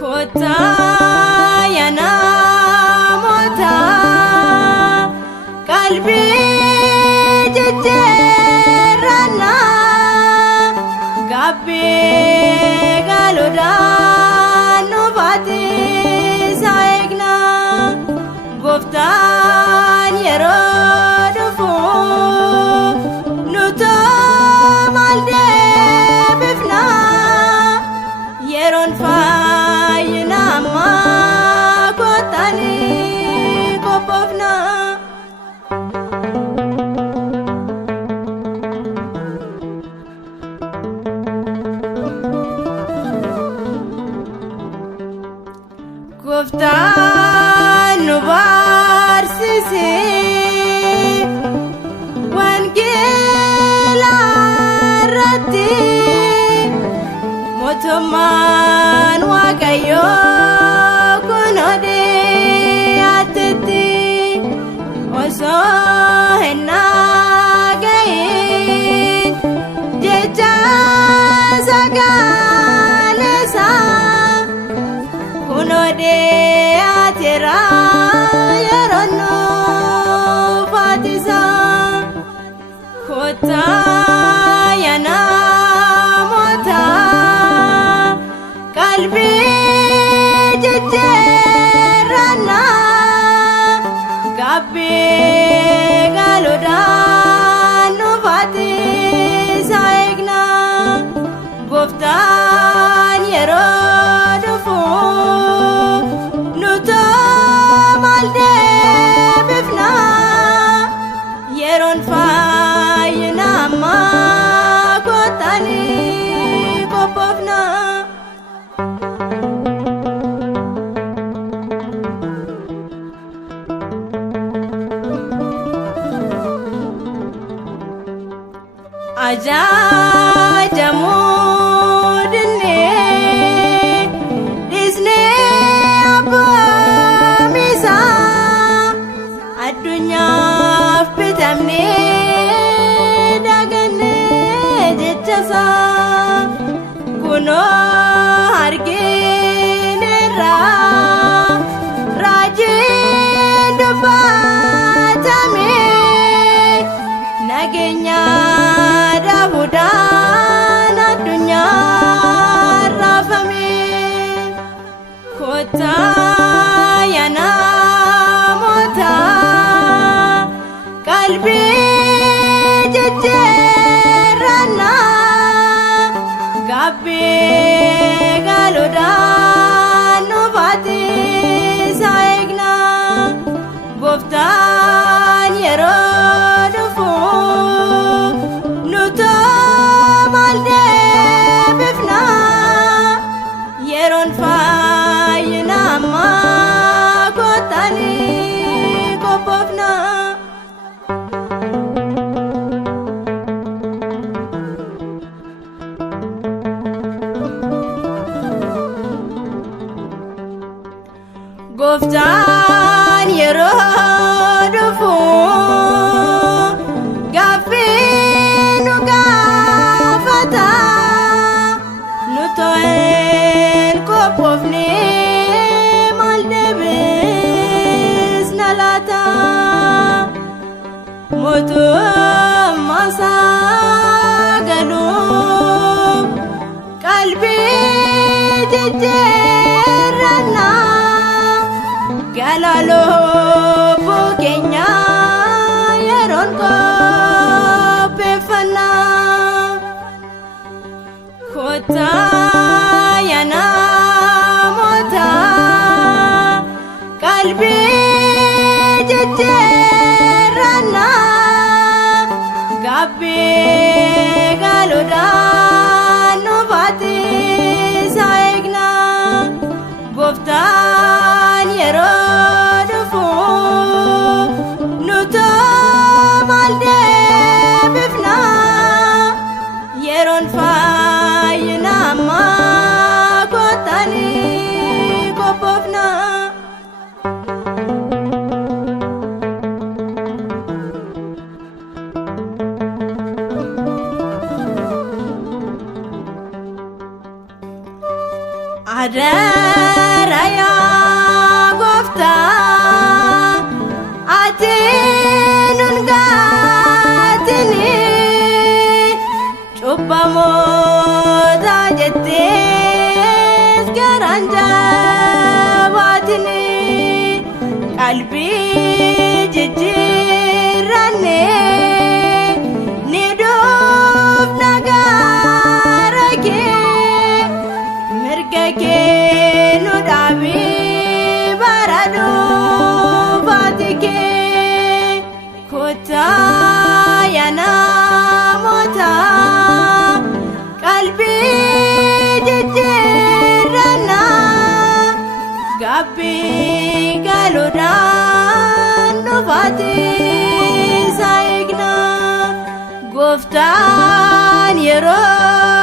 Kota yana mota kalbi jejjerana gabbe galoda nubati saegna goftan yero dufu nuto malde bifna yeron fa Goftaan nu barsiisee wangeela irratti mootummaan Waaqayyoo kun odeeyyaatti osoo hin dhaga'iin jecha sagaaleessaa kun odeeyyaatira yeroo nuuf faatisaa kota yana mota qalbii jejjerana gabbe galoda nuufati saegna goftaan yeroo dhufu nuto malde bifna yeron fayyina amma kotani kopofna ajajamu dinne disne abamisa addunyaaf bitamne daganne jechasa kuno argineerra raajiin dubbatame nageenya Daawudaan addunyaa raafame kota yana mota qalbii jejjerana gabbe galoda nuufati saegna goftaan yeroo dhufu nuto malde bifna yeron fayyina amma kotani kopofna goftaan yeroo dhufu gaaffii nu gaafata nuto hin qophoofne maal deebisna laata mootummaa isaa galuuf qalbii jejjerana galaloo bokeenya yeroon qopheeffanna kota yana mota qalbii jejjerana gabbe galoda nuufati saegna goftaan yeroo dhufu qalbii jijjiirranne ni dhufna gara kee mirga kee nu dhaabii bara dhufaati kee kottaa yaa namoota qalbii jijjiirranna gabbii galuudhaan dhufaati isaa eegna gooftaan yeroo